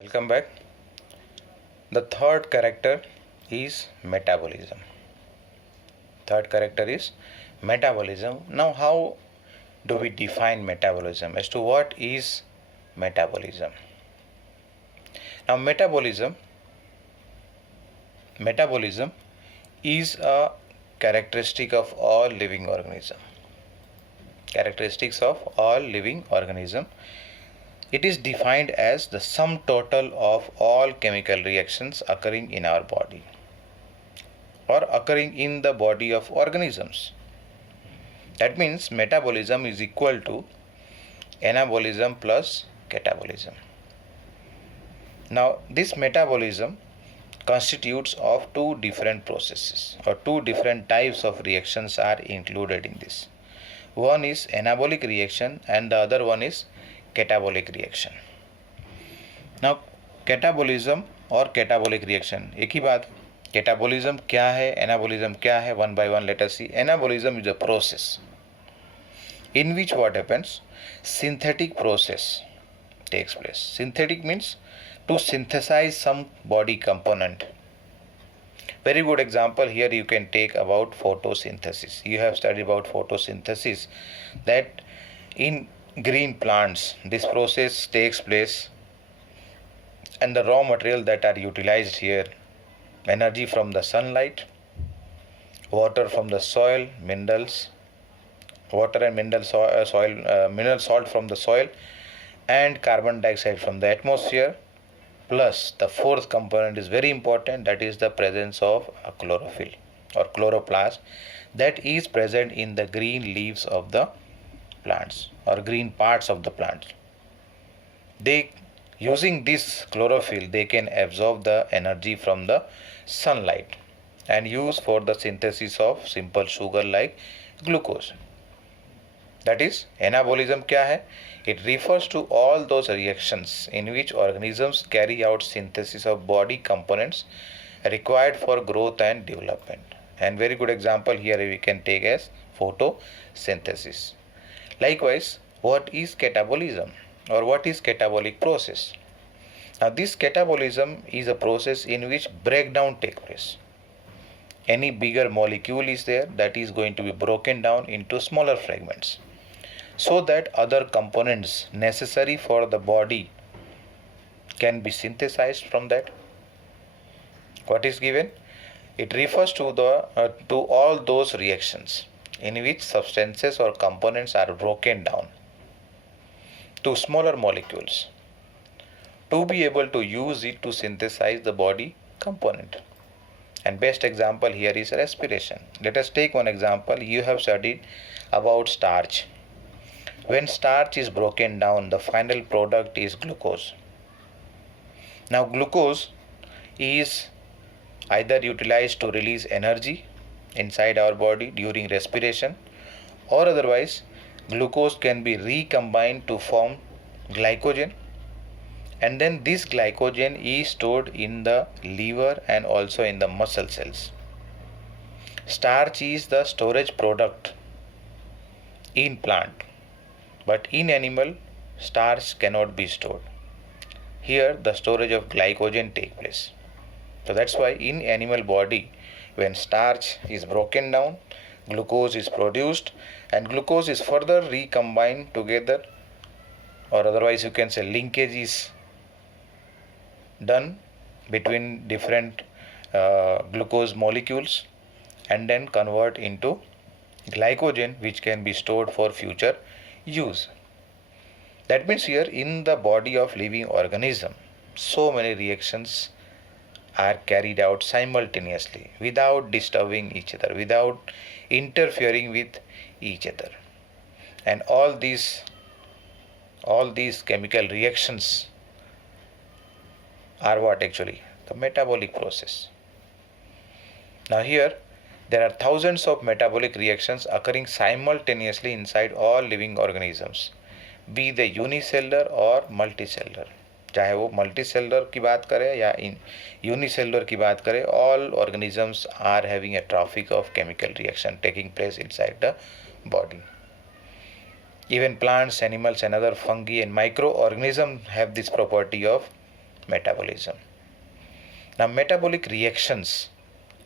Welcome back. The third character is metabolism. Third character is metabolism. Now, how do we define metabolism? As to what is metabolism? Now, metabolism is a characteristic of all living organism. Characteristics of all living organism. It is defined as the sum total of all chemical reactions occurring in our body or occurring in the body of organisms. That means metabolism is equal to anabolism plus catabolism. Now, this metabolism constitutes of two different processes or two different types of reactions are included in this. One is anabolic reaction and the other one is catabolic reaction. Now, catabolism और catabolic reaction एक ही बात. Catabolism क्या है, anabolism क्या है, one by one let us see. Anabolism is a process in which what happens, synthetic process takes place. Synthetic means to synthesize some body component. Very good example here you can take about photosynthesis. You have studied about photosynthesis, that in green plants this process takes place, and the raw material that are utilized here, energy from the sunlight, water from the soil, minerals, water and mineral mineral salt from the soil, and carbon dioxide from the atmosphere, plus the fourth component is very important, that is the presence of a chlorophyll or chloroplast that is present in the green leaves of the plants or green parts of the plant. They, using this chlorophyll, they can absorb the energy from the sunlight and use for the synthesis of simple sugar like glucose. That is, anabolism क्या है? It refers to all those reactions in which organisms carry out synthesis of body components required for growth and development. And very good example here we can take as photosynthesis. Likewise, what is catabolism or what is catabolic process? Now, this catabolism is a process in which breakdown takes place. Any bigger molecule is there that is going to be broken down into smaller fragments, so that other components necessary for the body can be synthesized from that. What is given? It refers to all those reactions in which substances or components are broken down to smaller molecules to be able to use it to synthesize the body component. And best example here is respiration. Let us take one example. You have studied about starch. When starch is broken down, the final product is glucose. Now, glucose is either utilized to release energy inside our body during respiration, or otherwise glucose can be recombined to form glycogen, and then this glycogen is stored in the liver and also in the muscle cells. Starch is the storage product in plant, but in animal starch cannot be stored. Here the storage of glycogen takes place. So that's why in animal body, when starch is broken down, glucose is produced, and glucose is further recombined together, or otherwise you can say linkage is done between different glucose molecules, and then convert into glycogen, which can be stored for future use. That means here in the body of living organism, so many reactions are carried out simultaneously without disturbing each other, without interfering with each other. And all these chemical reactions are what actually? The metabolic process. Now here there are thousands of metabolic reactions occurring simultaneously inside all living organisms, be they unicellular or multicellular. चाहे वो multicellular की बात करें या unicellular की बात करें, all organisms are having a traffic of chemical reaction taking place inside the body. Even plants, animals and other fungi and microorganisms have this property of metabolism. Now, metabolic reactions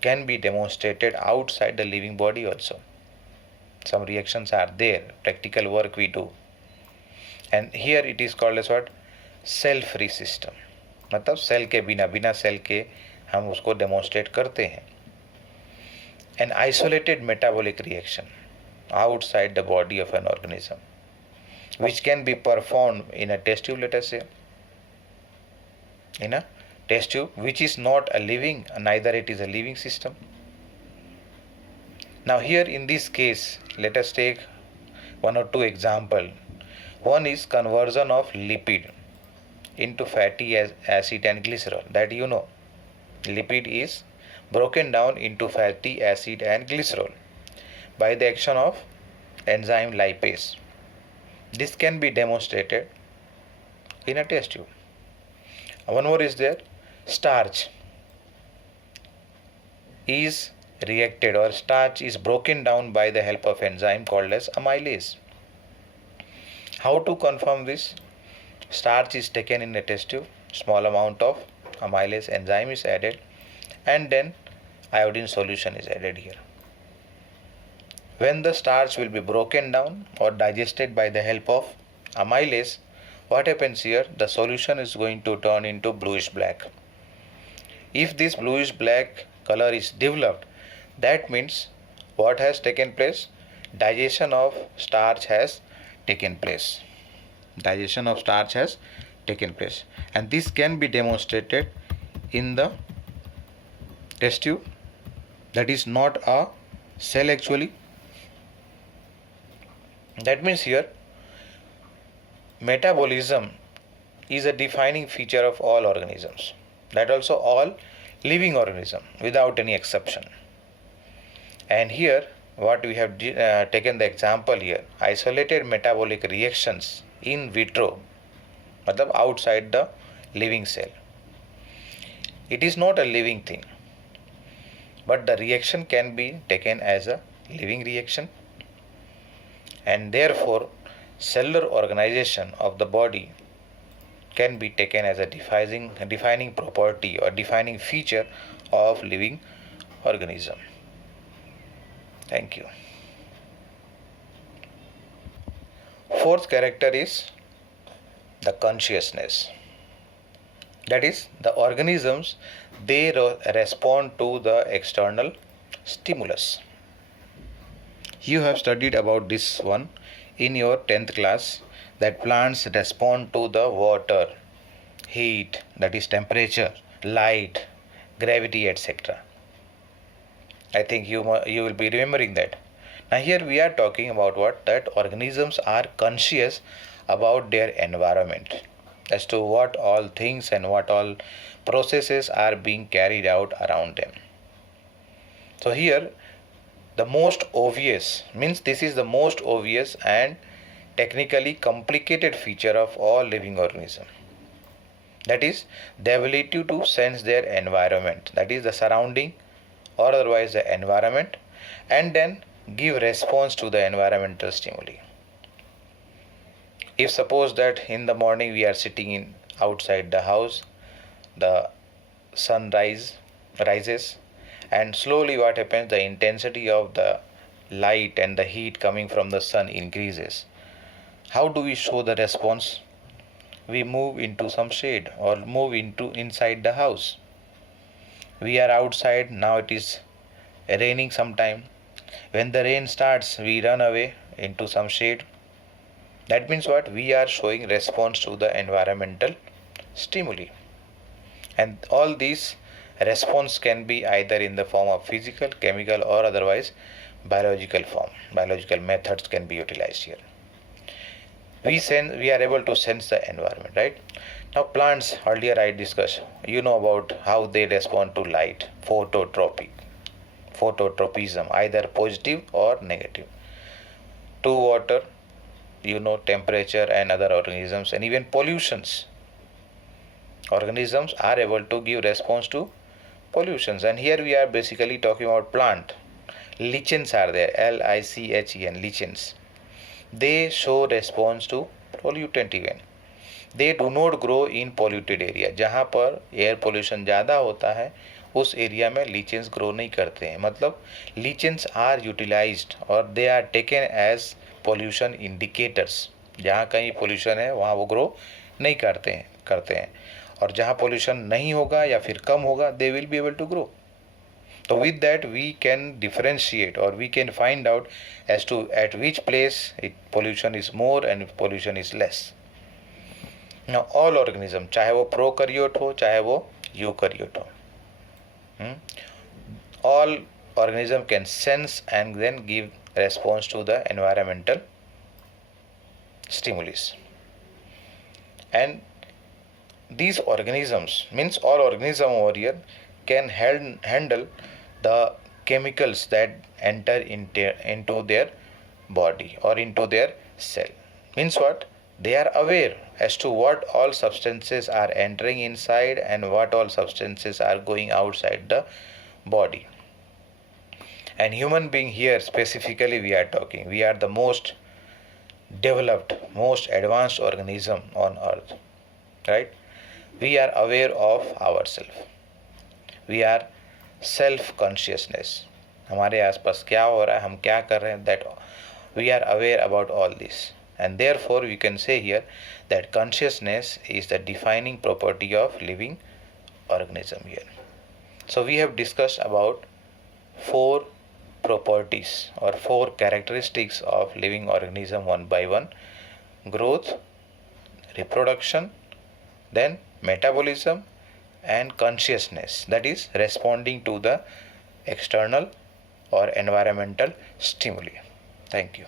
can be demonstrated outside the living body also. Some reactions are there, practical work we do. And here it is called as what? Cell free system. मतलब cell के बिना cell के हम उसको demonstrate करते हैं. An isolated metabolic reaction outside the body of an organism, which can be performed in a test tube, let us say, in a test tube, which is not a living, neither it is a living system. Now here in this case, let us take one or two example. One is conversion of lipid into fatty acid and glycerol. That you know, lipid is broken down into fatty acid and glycerol by the action of enzyme lipase. This can be demonstrated in a test tube. One more is there, starch is reacted or starch is broken down by the help of enzyme called as amylase. How to confirm this? Starch is taken in a test tube, small amount of amylase enzyme is added, and then iodine solution is added here. When the starch will be broken down or digested by the help of amylase, what happens here? The solution is going to turn into bluish black. If this bluish black color is developed, that means what has taken place? Digestion of starch has taken place. Digestion of starch has taken place, and this can be demonstrated in the test tube. That is not a cell actually. That means here metabolism is a defining feature of all organisms. That also all living organism without any exception. And here what we have taken the example here, isolated metabolic reactions in vitro, matlab outside the living cell. It is not a living thing, but the reaction can be taken as a living reaction, and therefore cellular organization of the body can be taken as a defining property or defining feature of living organism. Thank you. Fourth character is the consciousness. That is, the organisms, they respond to the external stimulus. You have studied about this one in your 10th class, that plants respond to the water, heat, that is temperature, light, gravity, etc. I think you will be remembering that. Now here we are talking about what? That organisms are conscious about their environment, as to what all things and what all processes are being carried out around them. So here the most obvious, means this is the most obvious and technically complicated feature of all living organisms. That is the ability to sense their environment, that is the surrounding or otherwise the environment, and then give response to the environmental stimuli. If suppose that in the morning we are sitting outside the house, the sun rises, and slowly what happens? The intensity of the light and the heat coming from the sun increases. How do we show the response? We move into some shade or move into inside the house. We are outside, now it is raining sometime. When the rain starts, we run away into some shade. That means what? We are showing response to the environmental stimuli. And all these response can be either in the form of physical, chemical, or otherwise biological form. Biological methods can be utilized here. We are able to sense the environment, right? Now plants, earlier I discussed, you know about how they respond to light, phototropism, either positive or negative. To water, you know, temperature and other organisms, and even pollutions. Organisms are able to give response to pollutions, and here we are basically talking about plant. Lichens are there, Lichen, lichens. They show response to pollutant even. They do not grow in polluted area. जहाँ पर air pollution ज़्यादा होता है उस area में लीचेंस grow नहीं करते हैं. मतलब लीचेंस आर यूटिलाइज्ड और they are taken as pollution indicators. जहाँ कहीं पोल्यूशन है वहाँ वो ग्रो नहीं करते हैं और जहाँ पोल्यूशन नहीं होगा या फिर कम होगा they will be able to grow. So with that we can differentiate or we can find out as to at which place pollution is more and pollution is less. Now all organism, चाहे वो prokaryote हो चाहे वो eukaryote हो, all organism can sense and then give response to the environmental stimulus. And these organisms means all organism over here can handle the chemicals that enter into their body or into their cell. Means what? They are aware as to what all substances are entering inside and what all substances are going outside the body. And human being here specifically we are talking, we are the most developed, most advanced organism on earth, right? We are aware of ourselves. We are self consciousness. हमारे आसपास क्या हो रहा है, हम क्या कर रहे हैं, that we are aware about all this. And therefore we can say here that consciousness is the defining property of living organism here. So we have discussed about 4 properties or 4 characteristics of living organism one by one: growth, reproduction, then metabolism, and consciousness, that is responding to the external or environmental stimuli. Thank you.